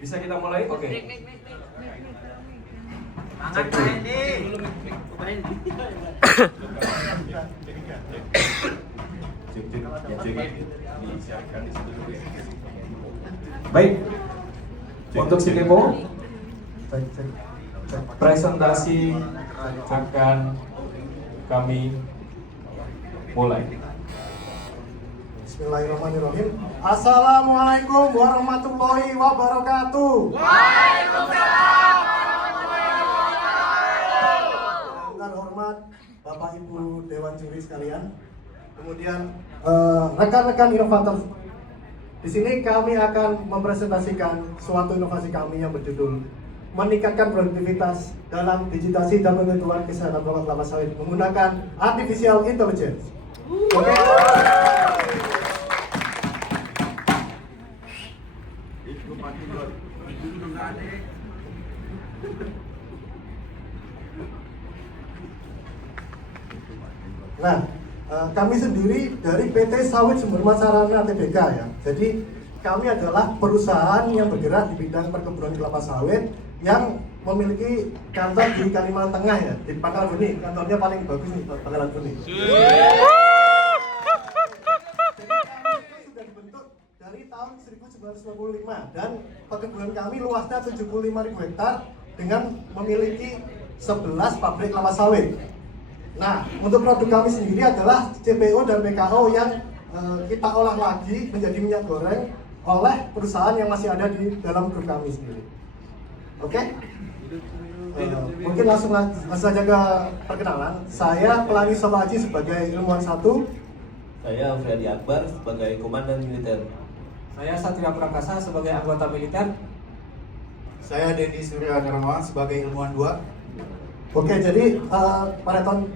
Bisa kita mulai? Oke. Semangat Pak Hendy. Baik. Untuk si demo presentasi akan kami mulai. Bismillahirrahmanirrahim. Assalamualaikum warahmatullahi wabarakatuh. Waalaikumsalam warahmatullahi wabarakatuh. Dengan hormat Bapak Ibu Dewan Juri sekalian, kemudian rekan-rekan inovator, di sini kami akan mempresentasikan suatu inovasi kami yang berjudul meningkatkan produktivitas dalam digitasi dan penentuan kesehatan pokok kelapa sawit menggunakan artificial intelligence. Oke. Nah, kami sendiri dari PT Sawit Sumber Sarana Tbk ya. Jadi kami adalah perusahaan yang bergerak di bidang perkebunan kelapa sawit yang memiliki kantor di Kalimantan Tengah ya, di Pangkalan Buni. Kantornya paling bagus nih, Pangkalan Buni. Sudah dibentuk dari tahun 1995 dan perkebunan kami luasnya 75.000 hektar dengan memiliki 11 pabrik kelapa sawit. Nah, untuk produk kami sendiri adalah CPO dan PKO yang kita olah lagi menjadi minyak goreng oleh perusahaan yang masih ada di dalam grup kami sendiri. Oke? Mungkin langsung saja ke perkenalan. Saya Pelangi Sobaji sebagai ilmuwan 1. Saya Friadi Akbar sebagai komandan militer. Saya Satria Prakasa sebagai anggota militer. Saya Denny Surya Darmawan sebagai ilmuwan 2. Oke, jadi pada tahun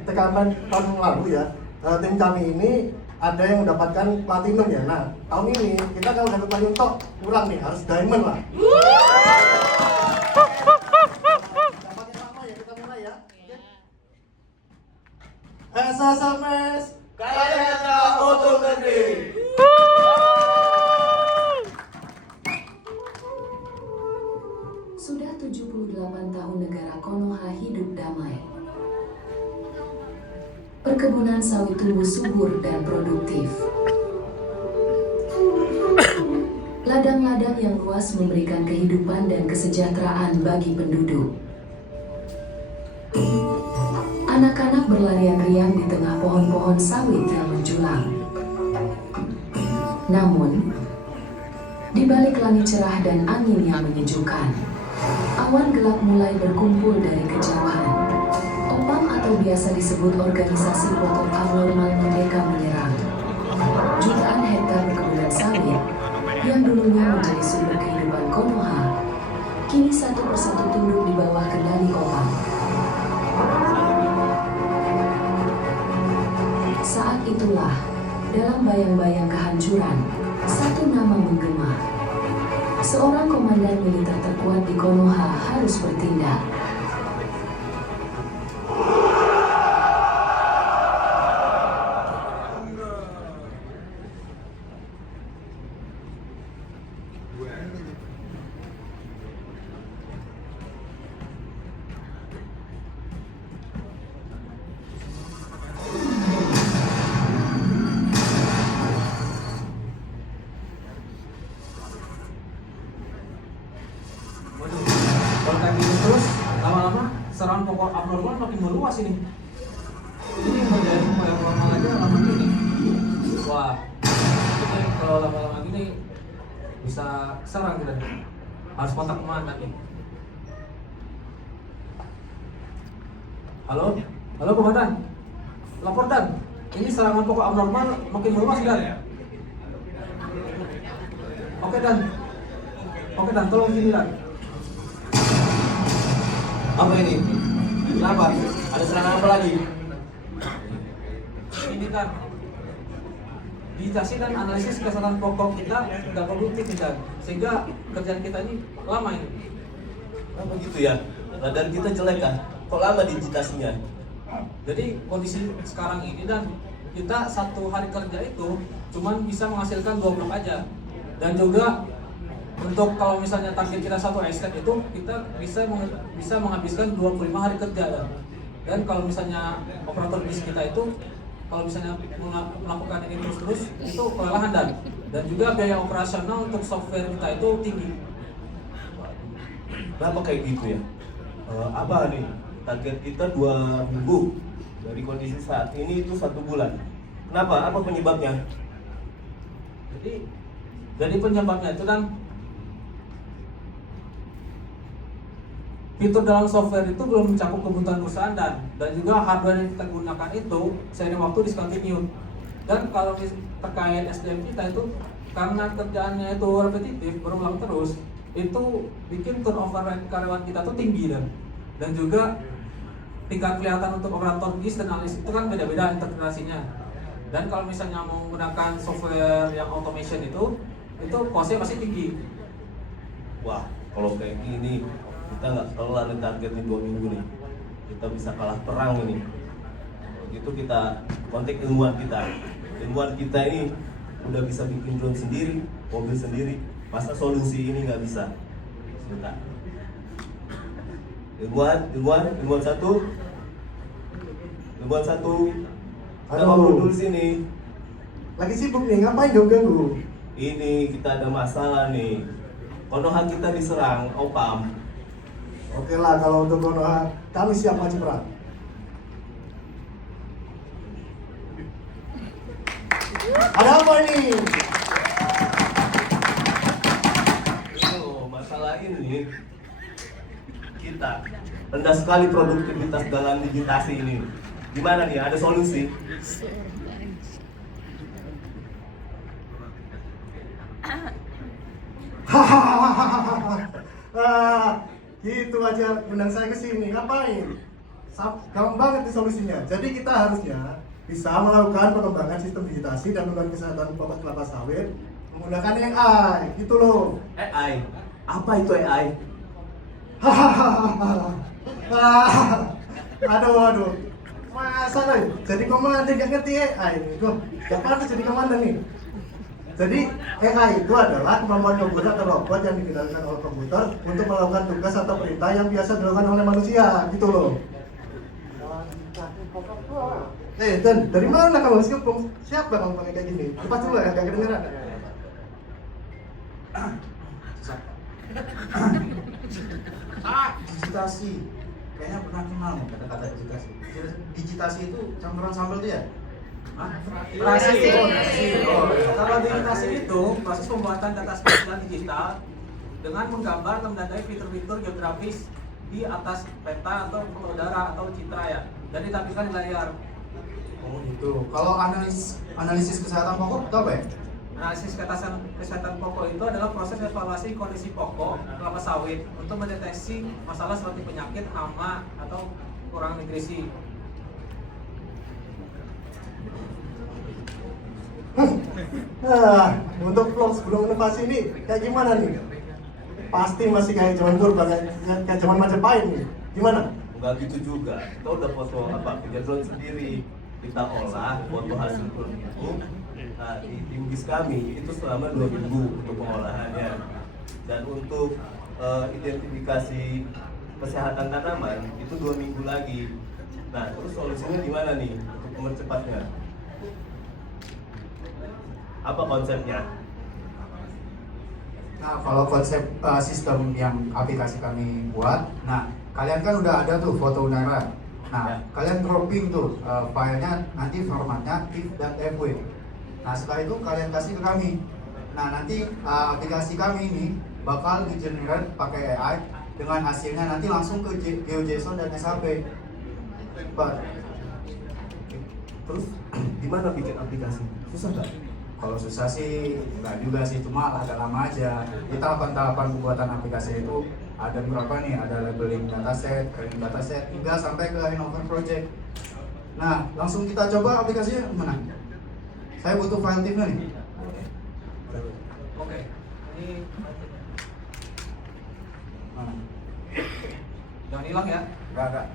lalu ya, tim kami ini ada yang mendapatkan platinum ya. Nah, tahun ini kita kalau dapat platinum tok kurang nih, harus diamond lah. Dapat yang lama ya, kita mulai ya. SSMS Kayaknya untuk negeri. Sudah 78 tahun negara Konoha hidup damai. Perkebunan sawit tumbuh subur dan produktif. Ladang-ladang yang luas memberikan kehidupan dan kesejahteraan bagi penduduk. Anak-anak berlarian riang di tengah pohon-pohon sawit yang menjulang. Namun, di balik langit cerah dan angin yang menyejukkan, awan gelap mulai berkumpul dari kejauhan. OPAM atau biasa disebut Organisasi Pokok Abnormal Merdeka menyerang. Jutaan hektar perkebunan sawit yang dulunya menjadi sumber kehidupan Konoha, kini satu persatu tunduk di bawah kendali OPAM. Saat itulah, dalam bayang-bayang kehancuran, satu nama menggema. Seorang komandan militer terkuat di Konoha harus bertindak. Kalau kayak gini terus, lama-lama serangan pokok abnormal makin meluas ini. Ini menjadi pokok abnormal aja lama gini. Wah, ini kalau lama-lama gini bisa serang kita. Harus kontak kemana nih? Halo? Halo komandan? Lapor Dan, ini serangan pokok abnormal makin meluas Dan. Oke Dan, tolong sini Dan. Apa ini? Kenapa? Ada serangan apa lagi? Ini kan digitasi dan analisis kesehatan pokok kita nggak produktif nih Dan, sehingga kerjaan kita ini lama ini. Oh begitu ya? Radar kita jelek kan? Kok lama digitasinya? Jadi kondisi sekarang ini Dan, kita satu hari kerja itu cuman bisa menghasilkan 2 blok aja, dan juga Untuk kalau misalnya target kita satu estate itu kita bisa menghabiskan 25 hari kerja dan kalau misalnya operator bis kita itu kalau misalnya melakukan ini terus itu kelelahan dan juga biaya operasional untuk software kita itu tinggi. Kenapa kayak gitu ya? Apa nih? Target kita 2 minggu. Dari kondisi saat ini itu 1 bulan. Kenapa? Apa penyebabnya? Jadi penyebabnya itu kan fitur dalam software itu belum mencakup kebutuhan perusahaan dan juga hardware yang kita gunakan itu seiring waktu discontinued. Dan kalau terkait SDM kita itu karena kerjaannya itu repetitif berulang terus, itu bikin turnover karyawan kita tuh tinggi dan juga tingkat kelihatan untuk operator bis dan analis itu kan beda-beda integrasinya. Dan kalau misalnya mau menggunakan software yang automation itu costnya pasti tinggi. Wah, kalau kayak gini kita nggak kelar nih targetnya 2 minggu nih. Kita bisa kalah perang ini. Kalau gitu kita kontak ilmuwan kita. Ilmuwan kita ini udah bisa bikin drone sendiri, mobil sendiri. Masa solusi ini nggak bisa? Sebentar. Ilmuwan satu. Kita ngobrol dulu sini. Lagi sibuk nih, ngapain dong ganggu? Ini kita ada masalah nih. Konoha kita diserang, Opam. Oke lah, kalau untuk Konoha, kami siap maju perang. Ada apa ini? Masalah ini kita rendah sekali produktivitas dalam digitasi ini. Gimana nih? Ada solusi? Gitu aja undang saya ke sini. Ngapain? Gampang banget nih solusinya. Jadi kita harusnya bisa melakukan pengembangan sistem digitasi dan pengembangan kesehatan pokok kelapa sawit menggunakan AI, gitu loh. AI? Apa itu AI? Aduh. Masa nih? Jadi komandan gak ngerti AI nih. Gue gak pantas jadi komandan nih. Jadi AI itu adalah kemampuan komputer atau robot yang dikendalikan oleh komputer untuk melakukan tugas atau perintah yang biasa dilakukan oleh manusia, gitu loh. Dan dari mana kamu skipung? Siapa kamu pakai kayak gini? Lepas dulu ya, gak kedengeran. Digitasi. Kayaknya pernah kenal nih kata-kata digitasi. Digitasi itu campuran sambal dia. Nasi. Kalau digitasi itu proses pembuatan data spasial digital dengan menggambar dan menandai fitur-fitur geografis di atas peta atau foto udara atau citra ya, dan ditampilkan di layar. Oh gitu. Kalau analisis kesehatan pokok itu apa ya? Analisis kesehatan pokok itu adalah proses evaluasi kondisi pokok kelapa sawit untuk mendeteksi masalah seperti penyakit, hama, atau kurang nutrisi. Untuk vlog sebelum inovasi ini kayak gimana nih? Pasti masih kayak zaman purba, kayak zaman Majapahit nih. Gimana? Enggak gitu juga. Kita udah foto kerja drone sendiri. Kita olah foto hasil drone itu. Nah, di tim bis kami itu selama 2 minggu untuk pengolahannya. Dan untuk identifikasi kesehatan tanaman itu 2 minggu lagi. Nah, terus solusinya gimana nih untuk mempercepatnya? Apa konsepnya? Nah, kalau konsep sistem yang aplikasi kami buat, nah kalian kan udah ada tuh foto udara. Nah, Ya. kalian dropping tuh filenya, nanti formatnya if.fw. Nah, setelah itu kalian kasih ke kami. Nah, nanti aplikasi kami ini bakal di-generate pakai AI dengan hasilnya nanti langsung ke GeoJSON dan SAP. Terus gimana bikin aplikasi? Susah nggak? Kalau susah sih nggak juga sih, cuma agak lama aja. Kita tahapan pembuatan aplikasi itu ada berapa nih? Ada labeling dataset, training dataset, hingga sampai ke handover project. Nah, langsung kita coba aplikasinya mana? Saya butuh file tipnya nih. Oke. Ini Mana? jangan hilang ya. Enggak.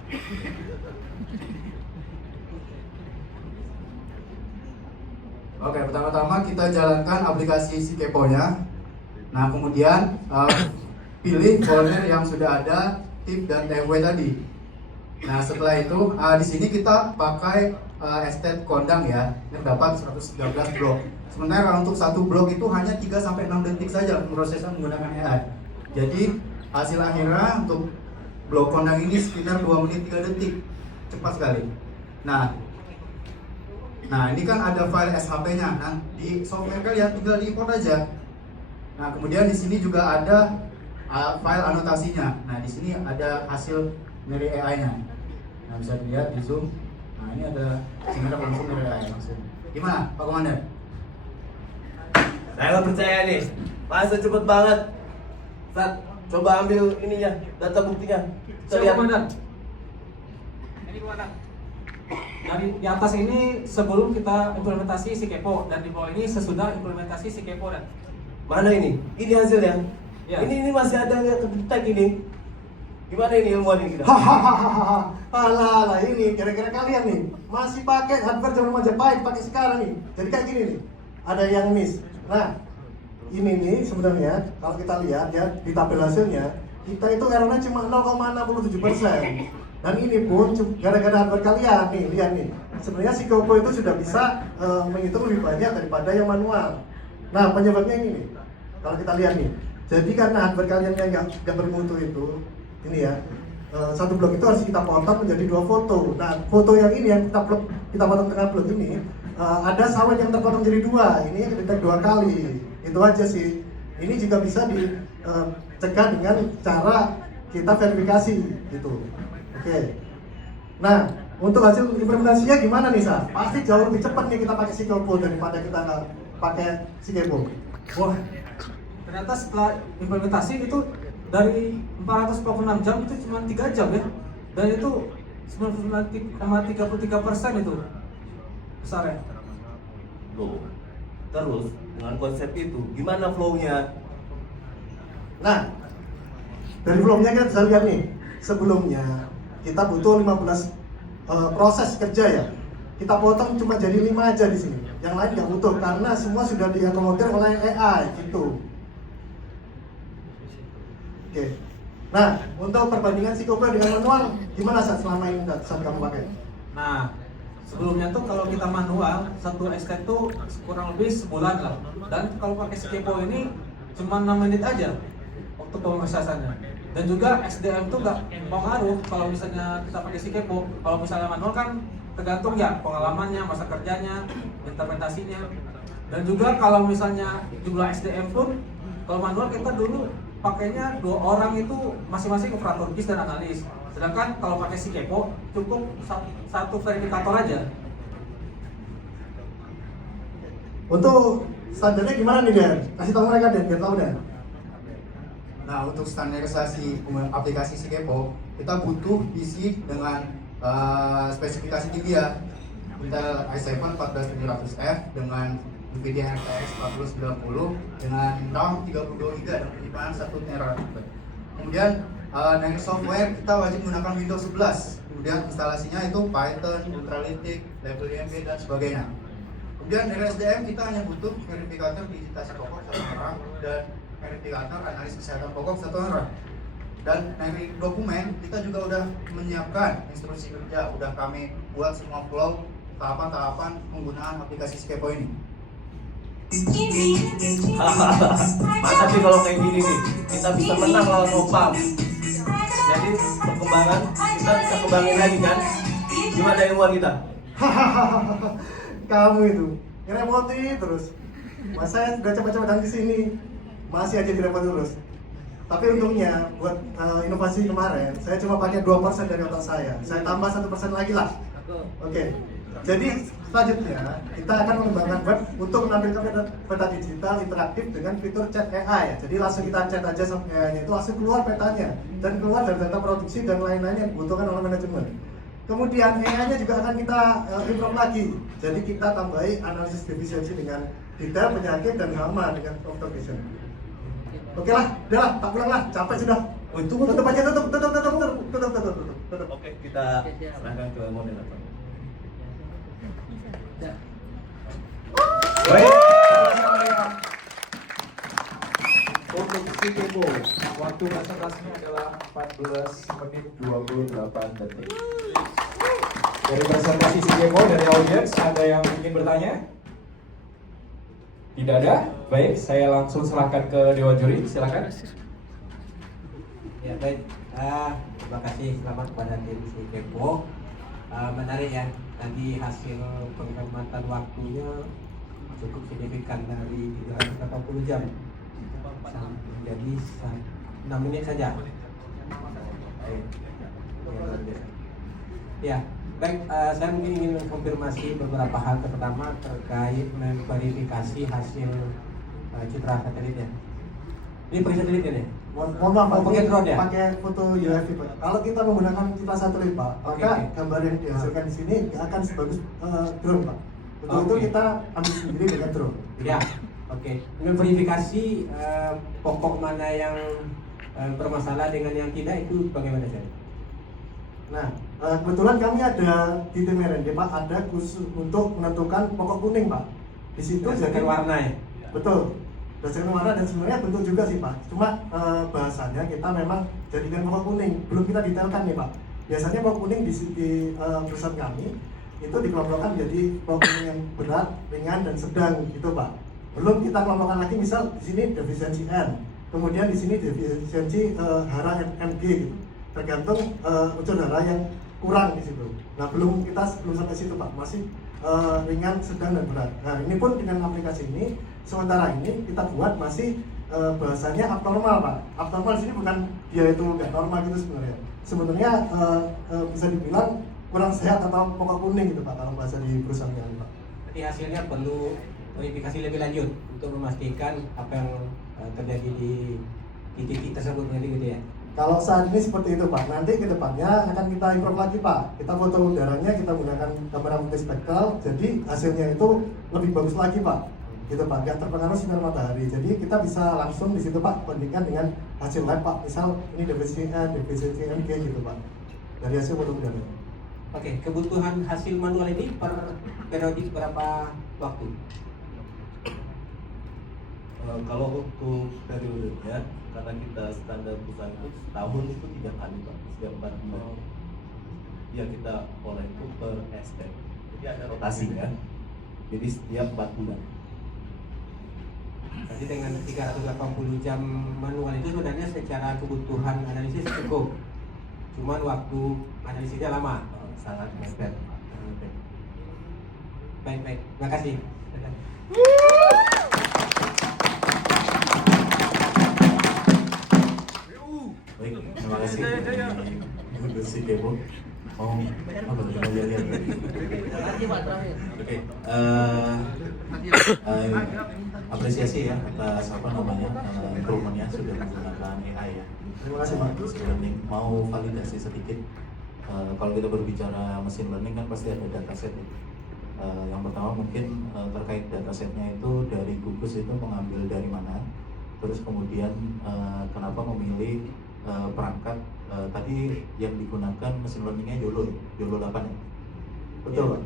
Oke, pertama-tama kita jalankan aplikasi si keponya. Nah kemudian pilih folder yang sudah ada tip dan TMW tadi. Nah setelah itu di sini kita pakai estate kondang ya, yang dapat 113 blok. Sementara untuk satu blok itu hanya 3-6 detik saja prosesnya menggunakan AI. Jadi hasil akhirnya untuk blok kondang ini sekitar 2 menit 3 detik, cepat sekali. Nah ini kan ada file SHP-nya. Nah di software kalian tinggal diimport aja. Nah kemudian di sini juga ada file anotasinya. Nah di sini ada hasil dari AI-nya. Nah bisa dilihat di zoom. Nah ini ada singkat langsung dari AI langsung. Gimana Pak Komandan? Saya nggak percaya nih, masa cepet banget. Sat, coba ambil ininya, data buktinya. Kita Siap, lihat. Komandan. Ini Komandan. Dari di atas ini sebelum kita implementasi si Kepo, dan di bawah ini sesudah implementasi si Kepo, dan Mana ini? Ini hasilnya. Ya. Ini masih ada nggak kedetek ini? Gimana ini ilmuwan ini kita? Hahaha, alah ini kira-kira kalian nih masih pakai hardware zaman Majapahit pakai sekarang nih. Jadi kayak gini nih, ada yang miss. Nah, ini nih sebenarnya kalau kita lihat ya di tabel hasilnya, kita itu errornya cuma 0,67%. Dan ini pun gara-gara hardware kalian nih, lihat nih. Sebenarnya si Kopo itu sudah bisa menghitung lebih banyak daripada yang manual. Nah, penyebabnya ini nih. Kalau kita lihat nih, jadi karena hardware kalian yang nggak bermutu itu, ini ya, satu blok itu harus kita potong menjadi 2 foto. Nah, foto yang ini yang kita potong tengah blok ini, ada sawit yang terpotong jadi 2. Ini yang kedetek 2 kali. Itu aja sih. Ini juga bisa dicegah dengan cara kita verifikasi gitu. Oke. Nah, untuk hasil implementasinya gimana nih, Sa? Pasti jauh lebih cepat nih kita pakai si Kopo daripada kita nggak pakai si Kepo. wah, ternyata setelah implementasi itu dari 446 jam itu cuma 3 jam ya, dan itu 99,33% itu besar ya. Loh, terus dengan konsep itu, gimana flow-nya? Nah, dari flow-nya kita bisa lihat nih. Sebelumnya kita butuh 15 proses kerja ya. Kita potong cuma jadi 5 aja di sini. Yang lain nggak butuh karena semua sudah diakomodir oleh AI gitu. Oke. Nah, untuk perbandingan si Kopo dengan manual gimana saat selama ini saat kamu pakai? Nah, sebelumnya tuh kalau kita manual satu estate tuh kurang lebih sebulan lah, dan kalau pakai si Kepo ini cuma 6 menit aja waktu pemrosesannya. Dan juga SDM tuh nggak pengaruh kalau misalnya kita pakai si Kepo. Kalau misalnya manual kan tergantung ya pengalamannya, masa kerjanya, interpretasinya. Dan juga kalau misalnya jumlah SDM pun, kalau manual kita dulu pakainya 2 orang itu masing-masing operator BIS dan analis. Sedangkan kalau pakai si Kepo cukup satu verifikator aja. Untuk standarnya gimana nih, Dan? Kasih tahu mereka, Dan, biar tahu, Dan. Nah untuk standarisasi aplikasi si Kepo, kita butuh PC dengan spesifikasi tinggi ya. Intel i7 14700F dengan NVIDIA RTX 4090 dengan RAM 32GB dan penyimpanan 1 TB. Kemudian dari software kita wajib menggunakan Windows 11. Kemudian instalasinya itu Python, Ultralytic, LabelIMB dan sebagainya. Kemudian dari SDM kita hanya butuh verifikator digitasi pokok 1 orang dan verifikator analis kesehatan pokok 1 orang. Dan dari dokumen kita juga udah menyiapkan instruksi kerja, udah kami buat semua flow tahapan-tahapan penggunaan aplikasi si Kepo ini. Mantap sih kalau kayak gini nih, kita bisa menang lawan Opam. Jadi perkembangan kita bisa kembangin lagi kan? Gimana ilmuwan kita? Kamu itu ngerepoti terus. Mas saya udah coba-coba datang ke sini masih aja direpot terus. Tapi untungnya buat inovasi kemarin saya cuma pakai 2% dari otak saya. Saya tambah 1% lagi lah. Oke. Jadi selanjutnya kita akan mengembangkan web untuk menampilkan peta digital interaktif dengan fitur chat AI. Jadi langsung kita chat aja sama AI-nya itu langsung keluar petanya dan keluar dari data produksi dan lain-lain yang dibutuhkan oleh manajemen. Kemudian AI-nya juga akan kita improve lagi. Jadi kita tambahi analisis defisiensi dengan detail penyakit dan hama dengan computer vision. Oke lah, udah lah, tak pulang lah, capek sudah. Oh, itu tutup aja, tutup. Oke, kita serahkan ke moderator. Baik. Kepo. Waktu presentasinya adalah 14 menit 28 detik. Dari presentasi si Kepo, dari audiens, ada yang ingin bertanya? Tidak ada? Baik, saya langsung serahkan ke Dewan Juri, silakan. Ya baik, terima kasih, selamat kepada tim si Kepo. Menarik ya, tadi hasil pengamatan waktunya cukup signifikan dari 380 jam menjadi 6 menit saja. Ya, baik, saya mungkin ingin mengkonfirmasi beberapa hal. Pertama terkait memverifikasi hasil citra satelitnya. Ini pakai satelit ya? Mohon maaf Pak, pakai drone ya? Pakai foto UAV Pak. Kalau kita menggunakan citra satelit Pak, maka Oke. gambar yang dihasilkan di sini nggak akan sebagus drone Pak. Untuk itu Oke. kita ambil sendiri dengan drone. Ya, oke. Memverifikasi pokok mana yang bermasalah dengan yang tidak itu bagaimana sih? Nah, kebetulan kami ada di tim R&D Pak, ada khusus untuk menentukan pokok kuning Pak. Di situ Berdasarkan warna ya? Betul. Berdasarkan warna dan sebenarnya bentuk juga sih Pak. Cuma bahasanya kita memang jadikan pokok kuning. Belum kita detailkan nih Pak. Biasanya pokok kuning di perusahaan kami itu dikelompokkan menjadi pokok kuning yang berat, ringan dan sedang gitu Pak. Belum kita kelompokkan lagi misal di sini defisiensi N, kemudian di sini defisiensi hara MG gitu. Tergantung unsur hara yang kurang di situ. Nah belum sampai situ Pak, masih ringan, sedang dan berat. Nah ini pun dengan aplikasi ini sementara ini kita buat masih bahasanya abnormal Pak. Abnormal di sini bukan dia itu nggak normal gitu sebenarnya. Sebenarnya bisa dibilang kurang sehat atau pokok kuning gitu Pak kalau bahasa di perusahaan kami Pak. Jadi hasilnya perlu verifikasi lebih lanjut untuk memastikan apa yang terjadi di titik tersebut gitu ya. Kalau saat ini seperti itu Pak, nanti ke depannya akan kita improve lagi Pak. Kita foto udaranya, kita menggunakan kamera multispektral, jadi hasilnya itu lebih bagus lagi Pak. Gitu Pak, nggak terpengaruh sinar matahari. Jadi kita bisa langsung di situ Pak, bandingkan dengan hasil lab Pak. Misal ini defisiensi N, defisiensi MG gitu Pak. Dari hasil foto udaranya. Oke, kebutuhan hasil manual ini per periodik berapa waktu? Kalau untuk periodenya, karena kita standar perusahaan itu setahun itu 3 kali Pak, setiap 4 bulan. Ya kita olah itu per step. Jadi ada rotasinya. Jadi setiap 4 bulan. Jadi dengan 380 jam manual itu sebenarnya secara kebutuhan analisis cukup. Cuman waktu analisisnya lama, sangat mepet. Baik, terima kasih. Baik, terima kasih untuk si Kepo. Mau apa tuh? Mau lihat Oke, apresiasi ya atas apa namanya improvementnya sudah menggunakan AI ya. Terima kasih Pak. Mesin learning. Mau validasi sedikit. Kalau kita berbicara mesin learning kan pasti ada dataset ya. Yang pertama mungkin terkait datasetnya itu dari gugus itu mengambil dari mana, terus kemudian kenapa memilih perangkat tadi yang digunakan mesin learningnya YOLO 8 ya? Betul Pak.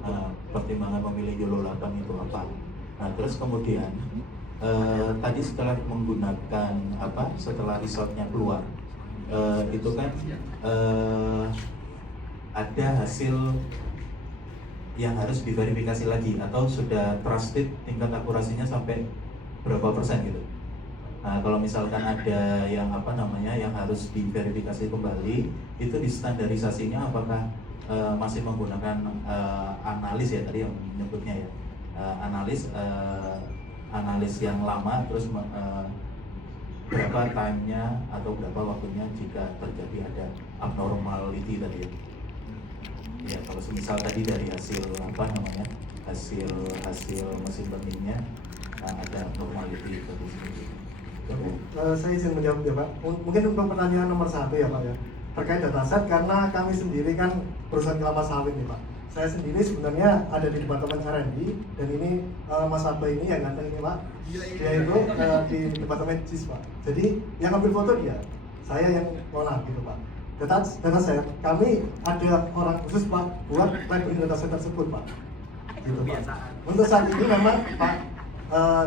Pertimbangan memilih YOLO 8 itu apa? Nah terus kemudian tadi setelah menggunakan setelah resultnya keluar itu kan ada hasil yang harus diverifikasi lagi atau sudah trusted tingkat akurasinya sampai berapa persen gitu. Nah kalau misalkan ada yang yang harus diverifikasi kembali itu di standarisasinya apakah masih menggunakan analis ya tadi yang menyebutnya ya analis yang lama terus berapa time-nya atau berapa waktunya jika terjadi ada abnormality tadi ya. Ya kalau semisal tadi dari hasil hasil mesin learning-nya ada abnormality seperti itu. Saya izin menjawab ya Pak. Mungkin untuk pertanyaan nomor 1 ya Pak ya, terkait dataset, karena kami sendiri kan perusahaan kelapa sawit nih Pak. Saya sendiri sebenarnya ada di departemen R&D dan ini Mas Abah ini yang ganteng ini Pak, dia itu di departemen CIS Pak. Jadi yang ambil foto dia, saya yang olah gitu Pak. Dataset kami ada orang khusus Pak buat labeling dataset tersebut Pak. Gitu Pak. Untuk saat ini memang Pak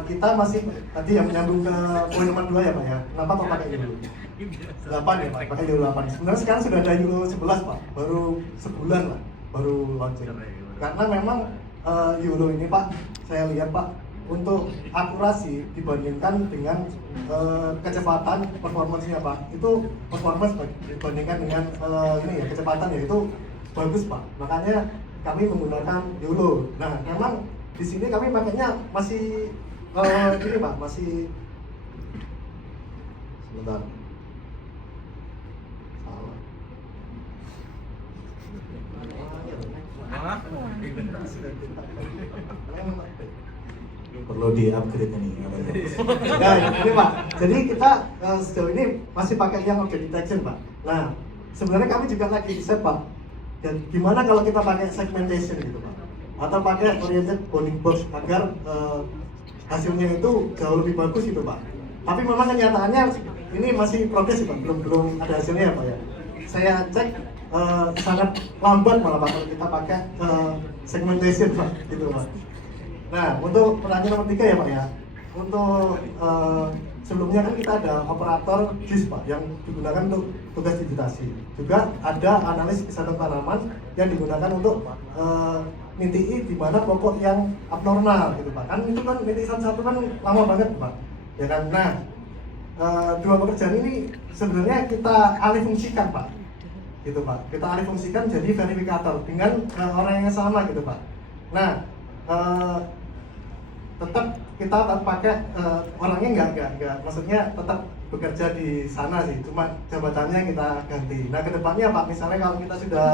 kita masih tadi yang menyambung ke poin nomor 2 ya Pak ya. Kenapa kok pakai Euro 8 ya Pak? Pakai Euro 8. Sebenarnya sekarang sudah ada Euro 11 Pak, baru sebulan lah, baru launching. Karena memang Euro ini Pak, saya lihat Pak, untuk akurasi dibandingkan dengan kecepatan performance-nya Pak, itu performance dibandingkan dengan ini ya kecepatan ya itu bagus Pak. Makanya kami menggunakan Euro. Nah, memang di sini kami pakainya masih ini Pak, masih sebentar. Perlu di-upgrade ini. Nah, ini Pak. Jadi kita sejauh ini masih pakai yang object detection Pak. Nah, sebenarnya kami juga lagi riset Pak. Dan gimana kalau kita pakai segmentation gitu Pak? Atau pakai oriented bounding box agar hasilnya itu jauh lebih bagus gitu Pak. Tapi memang kenyataannya ini masih progres Pak, belum ada hasilnya ya Pak ya. Saya cek sangat lambat malah Pak kalau kita pakai segmentation Pak, gitu Pak. Nah, untuk pertanyaan nomor 3 ya Pak ya. Untuk sebelumnya kan kita ada operator GIS Pak yang digunakan untuk tugas digitasi. Juga ada analis kesehatan tanaman yang digunakan untuk nintii di mana pokok yang abnormal gitu Pak. Kan itu kan nintii satu-satu kan lama banget Pak. Ya kan. Nah, dua pekerjaan ini sebenarnya kita alih fungsikan Pak. Gitu Pak. Kita alih fungsikan jadi verifikator dengan orang yang sama gitu Pak. Nah, tetap kita pakai orangnya nggak maksudnya tetap bekerja di sana sih, cuma jabatannya kita ganti. Nah kedepannya Pak, misalnya kalau kita sudah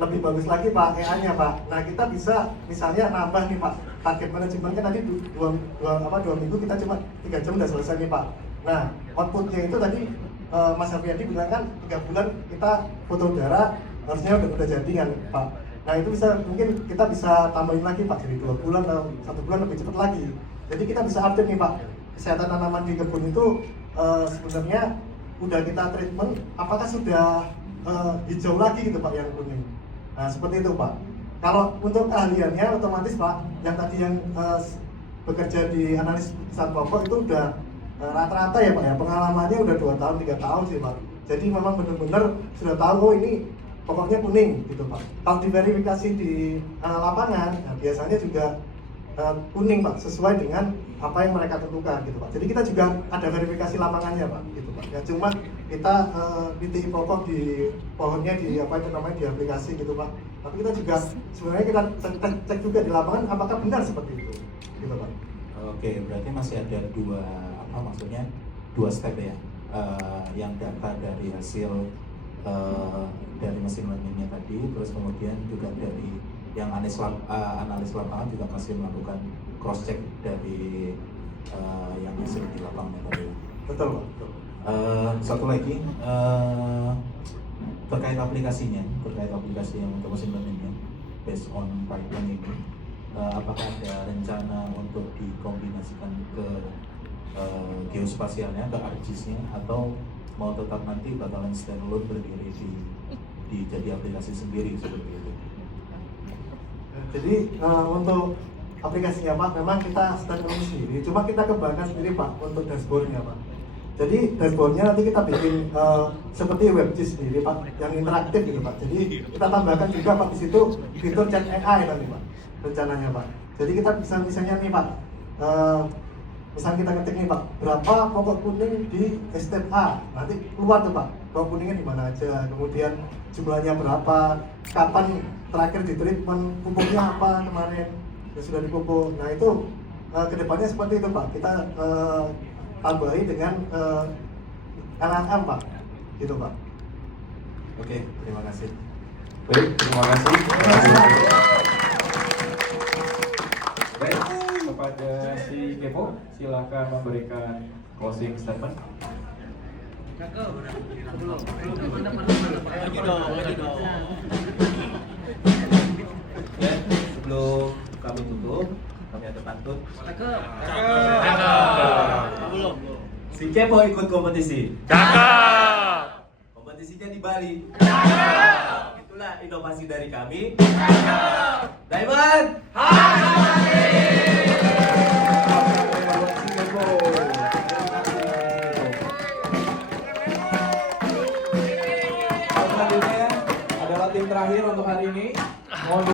lebih bagus lagi Pak AI-nya Pak, nah kita bisa misalnya nambah nih Pak target manajemen kan tadi 2 minggu kita cuma 3 jam udah selesai nih Pak. Nah outputnya itu tadi Mas Harviyadi bilang kan 3 bulan kita foto darah harusnya udah jadi kan Pak. Nah itu bisa mungkin kita bisa tambahin lagi Pak, jadi 2 bulan atau 1 bulan lebih cepat lagi. Jadi kita bisa update nih Pak, kesehatan tanaman di kebun itu sebenarnya udah kita treatment, apakah sudah hijau lagi gitu Pak yang kuning. Nah seperti itu Pak. Kalau untuk keahliannya otomatis Pak, yang tadi yang bekerja di analis pusat pokok itu udah rata-rata ya Pak ya, pengalamannya udah 2 tahun 3 tahun sih Pak. Jadi memang benar-benar sudah tahu oh ini pokoknya kuning gitu Pak. Kalau diverifikasi di lapangan, nah, biasanya juga kuning Pak, sesuai dengan apa yang mereka tentukan gitu Pak. Jadi kita juga ada verifikasi lapangannya Pak, gitu Pak. Ya cuma kita titik pokok di pohonnya di apa itu namanya di aplikasi gitu Pak. Tapi kita juga sebenarnya kita cek juga di lapangan apakah benar seperti itu, gitu Pak. Oke, berarti masih ada dua step ya, yang data dari hasil dari mesin learningnya tadi, terus kemudian juga dari yang analis lapangan juga masih melakukan cross check dari yang hasil di lapangan tadi. Betul Pak. Satu lagi terkait aplikasi yang untuk mesin learningnya based on Python ini, apakah ada rencana untuk dikombinasikan ke geospasialnya, ke ArcGIS-nya, atau mau tetap nanti bakalan standalone berdiri di jadi aplikasi sendiri seperti itu? Jadi untuk aplikasinya Pak, memang kita standalone sendiri, cuma kita kembangkan sendiri Pak untuk dashboardnya Pak. Jadi dashboardnya nanti kita bikin seperti WebGIS sendiri Pak, yang interaktif gitu Pak. Jadi kita tambahkan juga Pak di situ fitur chat AI nanti Pak, rencananya Pak. Jadi kita bisa misalnya nih Pak, misalnya kita ketik nih Pak, berapa pokok kuning di estate A, nanti keluar tuh Pak, pokok kuningnya di mana aja, kemudian jumlahnya berapa, kapan terakhir di treatment, pupuknya apa kemarin yang sudah dipupuk. Nah itu kedepannya seperti itu Pak, kita tambahi dengan LLM Pak, gitu Pak. Oke, terima kasih. Baik, terima kasih. Baik, kepada si Kepo, silakan memberikan closing statement. Ya, sebelum kami tutup, kami ada pantun. Si Kepo ikut kompetisi. Cakep. Kompetisinya di Bali. Itulah inovasi dari kami. Diamond. tim terakhir untuk hari ini. Mohon